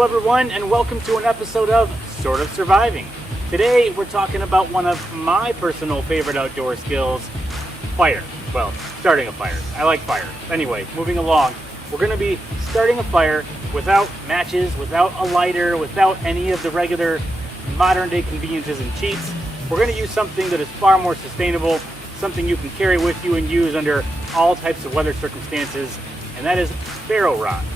Hello everyone, and welcome to an episode of Sort of Surviving. Today we're talking about one of my personal favorite outdoor skills, fire. Well, starting a fire. I like fire. Anyway, moving along, we're going to be starting a fire without matches, without a lighter, without any of the regular modern day conveniences and cheats. We're going to use something that is far more sustainable, something you can carry with you and use under all types of weather circumstances, and that is Ferro Rods.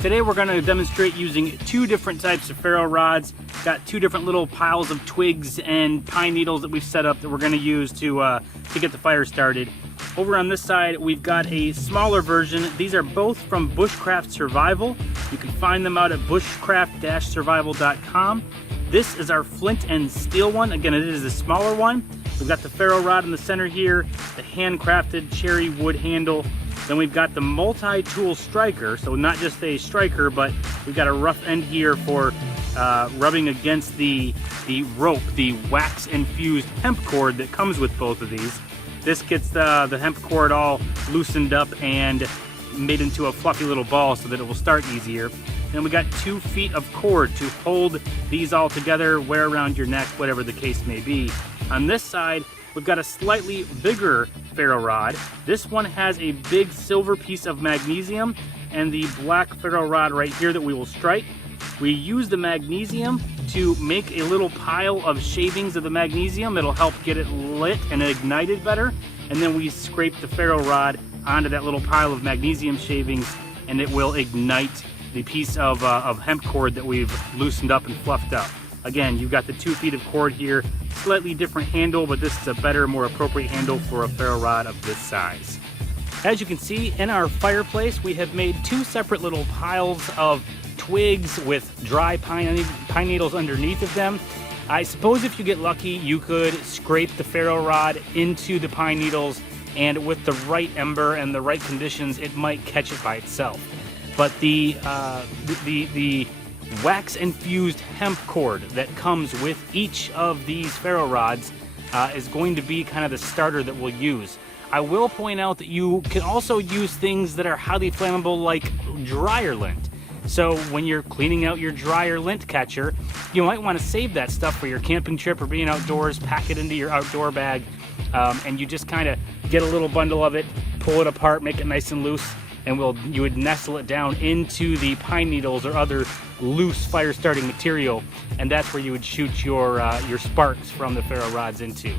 Today we're going to demonstrate using two different types of Ferro Rods. Got two different little piles of twigs and pine needles that we've set up that we're going to use to get the fire started. Over on this side we've got a smaller version. These are both from Bushcraft Survival. You can find them out at bushcraft-survival.com. This is our flint and steel one. Again, it is the smaller one. We've got the ferro rod in the center here, the handcrafted cherry wood handle. Then we've got the multi-tool striker, so not just a striker, but we've got a rough end here for rubbing against the rope, the wax-infused hemp cord that comes with both of these. This gets the hemp cord all loosened up and made into a fluffy little ball so that it will start easier. Then we got 2 feet of cord to hold these all together, wear around your neck, whatever the case may be. On this side, we've got a slightly bigger ferro rod. This one has a big silver piece of magnesium and the black ferro rod right here that we will strike. We use the magnesium to make a little pile of shavings of the magnesium. It'll help get it lit and ignited better. And then we scrape the ferro rod onto that little pile of magnesium shavings, and it will ignite the piece of hemp cord that we've loosened up and fluffed up. Again, you've got the 2 feet of cord here, slightly different handle, but this is a better, more appropriate handle for a ferro rod of this size. As you can see, in our fireplace, we have made 2 separate little piles of twigs with dry pine needles underneath of them. I suppose if you get lucky, you could scrape the ferro rod into the pine needles, and with the right ember and the right conditions, it might catch it by itself. But the wax-infused hemp cord that comes with each of these ferro rods is going to be kind of the starter that we'll use. I will point out that you can also use things that are highly flammable, like dryer lint. So when you're cleaning out your dryer lint catcher, you might want to save that stuff for your camping trip or being outdoors, pack it into your outdoor bag, and you just kind of get a little bundle of it, pull it apart, make it nice and loose, and you would nestle it down into the pine needles or other loose fire starting material, and that's where you would shoot your sparks from the ferro rods into.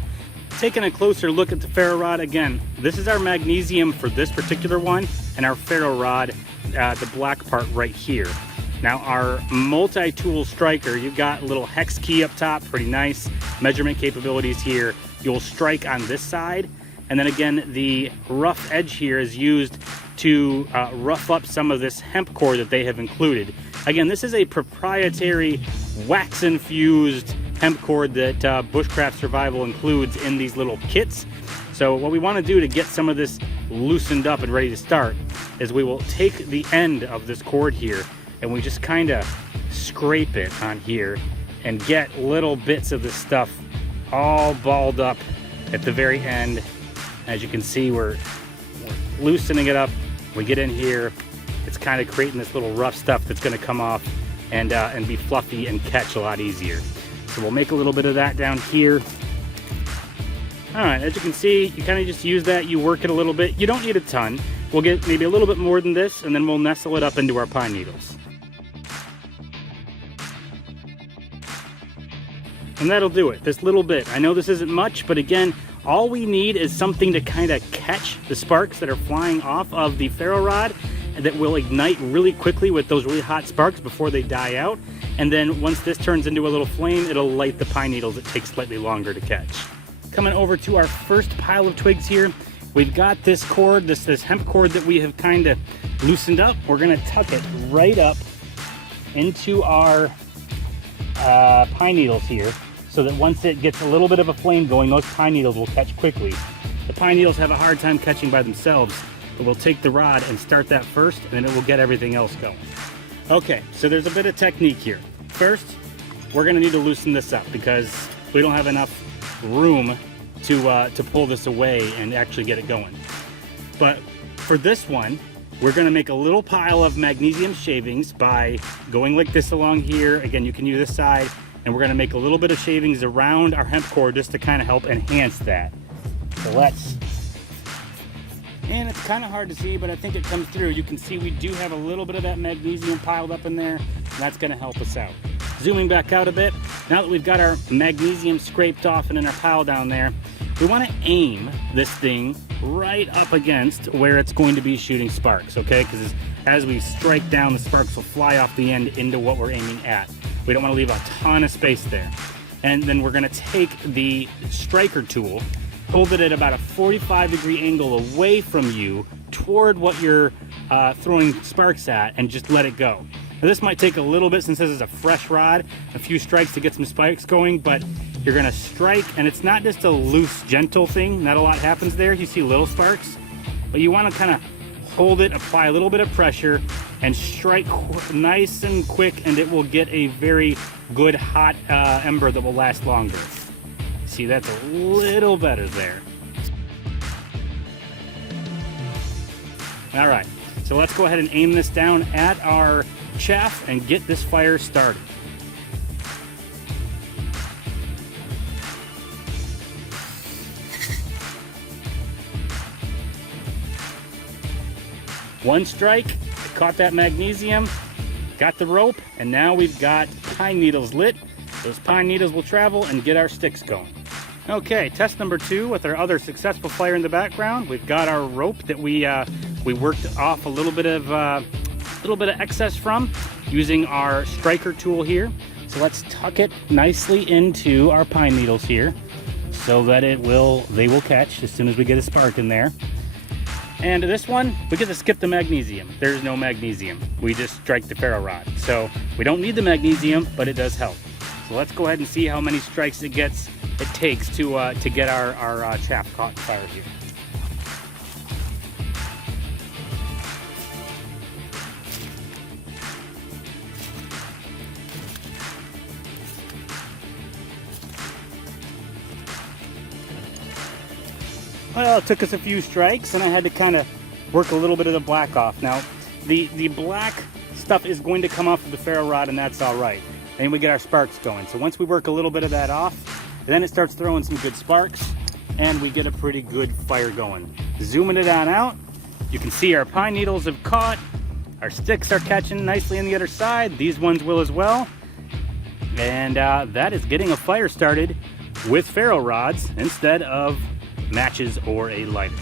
Taking a closer look at the ferro rod, again, this is our magnesium for this particular one, and our ferro rod, the black part right here. Now our multi-tool striker, you've got a little hex key up top, pretty nice. Measurement capabilities here. You'll strike on this side, and then again, the rough edge here is used to rough up some of this hemp core that they have included. Again, this is a proprietary wax-infused hemp cord that Bushcraft Survival includes in these little kits. So what we want to do to get some of this loosened up and ready to start is we will take the end of this cord here and we just kind of scrape it on here and get little bits of this stuff all balled up at the very end. As you can see, we're loosening it up. We get in here, it's kind of creating this little rough stuff that's going to come off and be fluffy and catch a lot easier. So we'll make a little bit of that down here. Alright, as you can see, you kind of just use that, you work it a little bit. You don't need a ton. We'll get maybe a little bit more than this, and then we'll nestle it up into our pine needles. And that'll do it, this little bit. I know this isn't much, but again, all we need is something to kind of catch the sparks that are flying off of the ferro rod and that will ignite really quickly with those really hot sparks before they die out. And then once this turns into a little flame, it'll light the pine needles. It takes slightly longer to catch. Coming over to our first pile of twigs here, we've got this cord, this hemp cord that we have kind of loosened up. We're going to tuck it right up into our pine needles here, so that once it gets a little bit of a flame going, those pine needles will catch quickly. The pine needles have a hard time catching by themselves, but we'll take the rod and start that first, and then it will get everything else going. Okay, so there's a bit of technique here. First, we're going to need to loosen this up because we don't have enough room to pull this away and actually get it going. But for this one, we're gonna make a little pile of magnesium shavings by going like this along here. Again, you can use this side, and we're gonna make a little bit of shavings around our hemp cord just to kind of help enhance that. So let's, and it's kind of hard to see, but I think it comes through. You can see we do have a little bit of that magnesium piled up in there, and that's gonna help us out. Zooming back out a bit, now that we've got our magnesium scraped off and in our pile down there, we want to aim this thing right up against where it's going to be shooting sparks, okay? Because as we strike down, the sparks will fly off the end into what we're aiming at. We don't want to leave a ton of space there. And then we're going to take the striker tool, hold it at about a 45-degree angle away from you toward what you're throwing sparks at, and just let it go. Now, this might take a little bit since this is a fresh rod, a few strikes to get some spikes going, but you're gonna strike, and it's not just a loose, gentle thing. Not a lot happens there. You see little sparks, but you wanna kind of hold it, apply a little bit of pressure, and strike nice and quick, and it will get a very good hot ember that will last longer. See, that's a little better there. All right, so let's go ahead and aim this down at our chaff and get this fire started. One strike, caught that magnesium, got the rope, and now we've got pine needles lit. Those pine needles will travel and get our sticks going. Okay, test number 2 with our other successful fire in the background. We've got our rope that we worked off a little bit of excess from using our striker tool here. So let's tuck it nicely into our pine needles here so that they will catch as soon as we get a spark in there. And this one, we get to skip the magnesium. There's no magnesium. We just strike the ferro rod. So we don't need the magnesium, but it does help. So let's go ahead and see how many strikes it takes to get our chaff caught in fire here. Well, it took us a few strikes, and I had to kind of work a little bit of the black off. Now, the black stuff is going to come off of the ferro rod, and that's all right. And we get our sparks going. So once we work a little bit of that off, then it starts throwing some good sparks, and we get a pretty good fire going. Zooming it on out, you can see our pine needles have caught. Our sticks are catching nicely on the other side. These ones will as well. And that is getting a fire started with ferro rods instead of matches or a lighter.